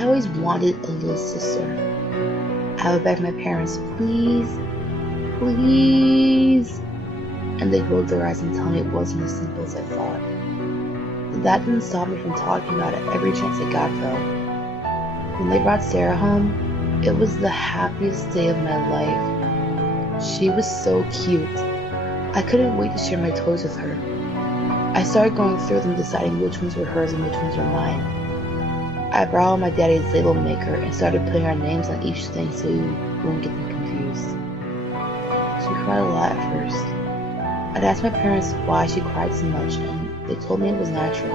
I always wanted a little sister. I would beg my parents, please, please, and they'd roll their eyes and tell me it wasn't as simple as I thought. But that didn't stop me from talking about it every chance I got though. When they brought Sarah home, it was the happiest day of my life. She was so cute. I couldn't wait to share my toys with her. I started going through them, deciding which ones were hers and which ones were mine. I borrowed my daddy's label maker and started putting our names on each thing so we wouldn't get them confused. She cried a lot at first. I'd asked my parents why she cried so much, and they told me it was natural.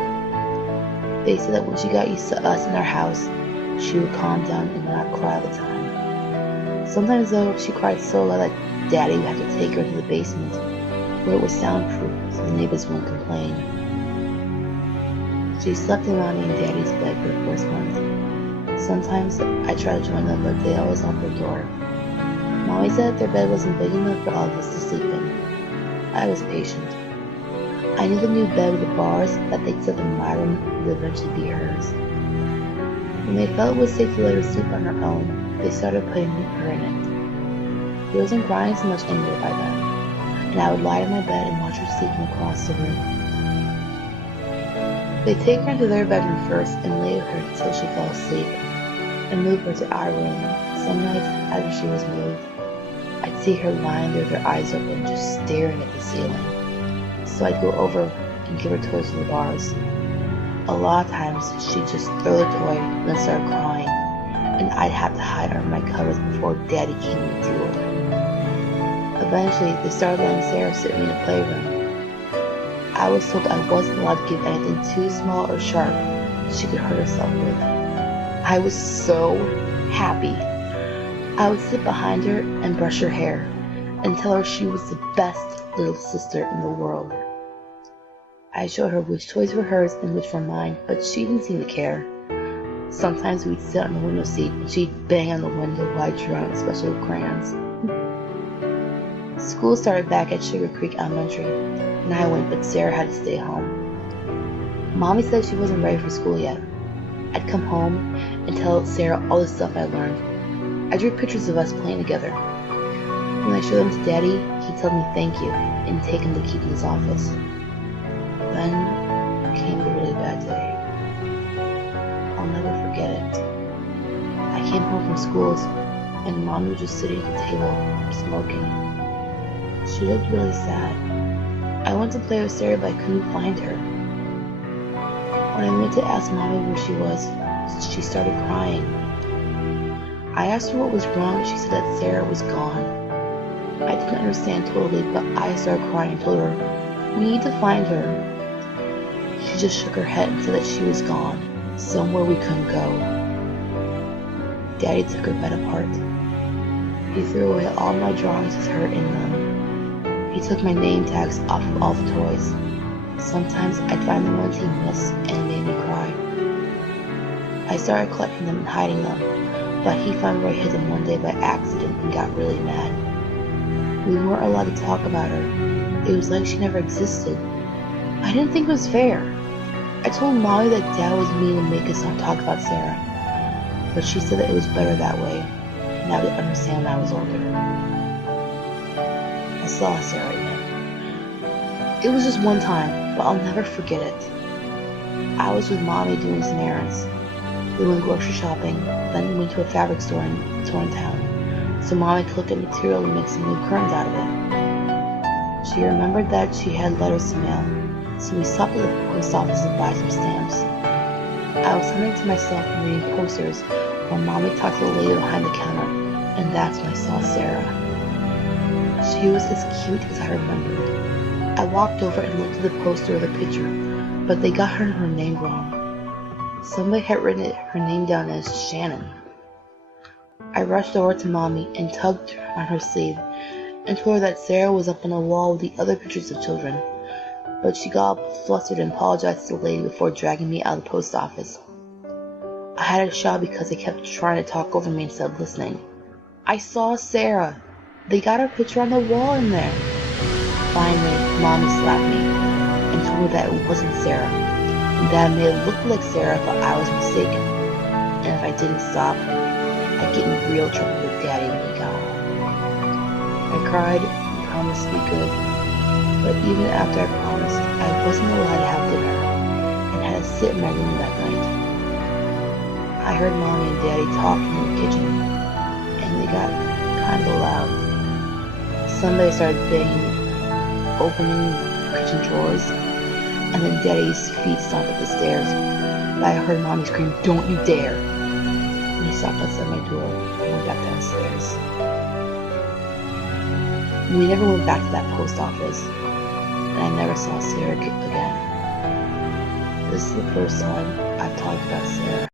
They said that when she got used to us in our house, she would calm down and not cry all the time. Sometimes though, she cried so loud that Daddy would have to take her to the basement, where it was soundproof so the neighbors wouldn't complain. She slept in Mommy and Daddy's bed for the first month. Sometimes I tried to join them, but they always locked their door. Mommy said their bed wasn't big enough for all of us to sleep in. I was patient. I knew the new bed with the bars that they'd said in my room would eventually be hers. When they felt it was safe to let her sleep on her own, they started putting her in it. She wasn't crying so much anymore by then, and I would lie in my bed and watch her sleeping across the room. They'd take her into their bedroom first and lay with her until she fell asleep, and move her to our room. Some nights after she was moved, I'd see her lying there with her eyes open, just staring at the ceiling. So I'd go over and give her toys to the bars. A lot of times, she'd just throw the toy and then start crying, and I'd have to hide under my covers before Daddy came into her. Eventually, they started letting Sarah sit in the playroom. I was told I wasn't allowed to give anything too small or sharp she could hurt herself with. I was so happy. I would sit behind her and brush her hair and tell her she was the best little sister in the world. I showed her which toys were hers and which were mine, but she didn't seem to care. Sometimes we'd sit on the window seat and she'd bang on the window while I drew on special crayons. School started back at Sugar Creek Elementary, and I went, but Sarah had to stay home. Mommy said she wasn't ready for school yet. I'd come home and tell Sarah all the stuff I learned. I drew pictures of us playing together. When I showed them to Daddy, he'd tell me thank you and take them to keep in his office. Then came the really bad day. I'll never forget it. I came home from school and Mom was just sitting at the table, smoking. She looked really sad. I went to play with Sarah, but I couldn't find her. When I went to ask Mommy where she was, she started crying. I asked her what was wrong, and she said that Sarah was gone. I didn't understand totally, but I started crying and told her, we need to find her. She just shook her head and said that she was gone, somewhere we couldn't go. Daddy took her bed apart. He threw away all my drawings with her in them. He took my name tags off of all the toys. Sometimes I'd find the ones he missed and it made me cry. I started collecting them and hiding them, but he found where I hid them one day by accident and got really mad. We weren't allowed to talk about her. It was like she never existed. I didn't think it was fair. I told Molly that Dad was mean to make us not talk about Sarah, but she said that it was better that way, and I would understand when I was older. I saw Sarah again. It was just one time, but I'll never forget it. I was with Mommy doing some errands. We went grocery shopping, then we went to a fabric store in Town, so Mommy could look at material and make some new curtains out of it. She remembered that she had letters to mail, so we stopped at the post office to buy some stamps. I was humming to myself and reading posters while Mommy talked to the lady behind the counter, and that's when I saw Sarah. She was as cute as I remembered. I walked over and looked at the poster of the picture, but they got her name wrong. Somebody had written her name down as Shannon. I rushed over to Mommy and tugged on her sleeve and told her that Sarah was up on the wall with the other pictures of children, but she got all flustered and apologized to the lady before dragging me out of the post office. I had a shout because they kept trying to talk over me instead of listening. I saw Sarah. They got her picture on the wall in there. Finally, Mommy slapped me and told me that it wasn't Sarah, and that I may have looked like Sarah, but I was mistaken. and if I didn't stop, I'd get in real trouble with Daddy when he got home. I cried and promised to be good, but even after I promised, I wasn't allowed to have dinner and had to sit in my room that night. I heard Mommy and Daddy talking in the kitchen, and they got kind of loud. Somebody started banging, opening kitchen drawers, and then Daddy's feet stomped up the stairs. But I heard Mommy scream, "Don't you dare!" And he stopped outside my door and went back downstairs. We never went back to that post office, and I never saw Sarah again. This is the first time I've talked about Sarah.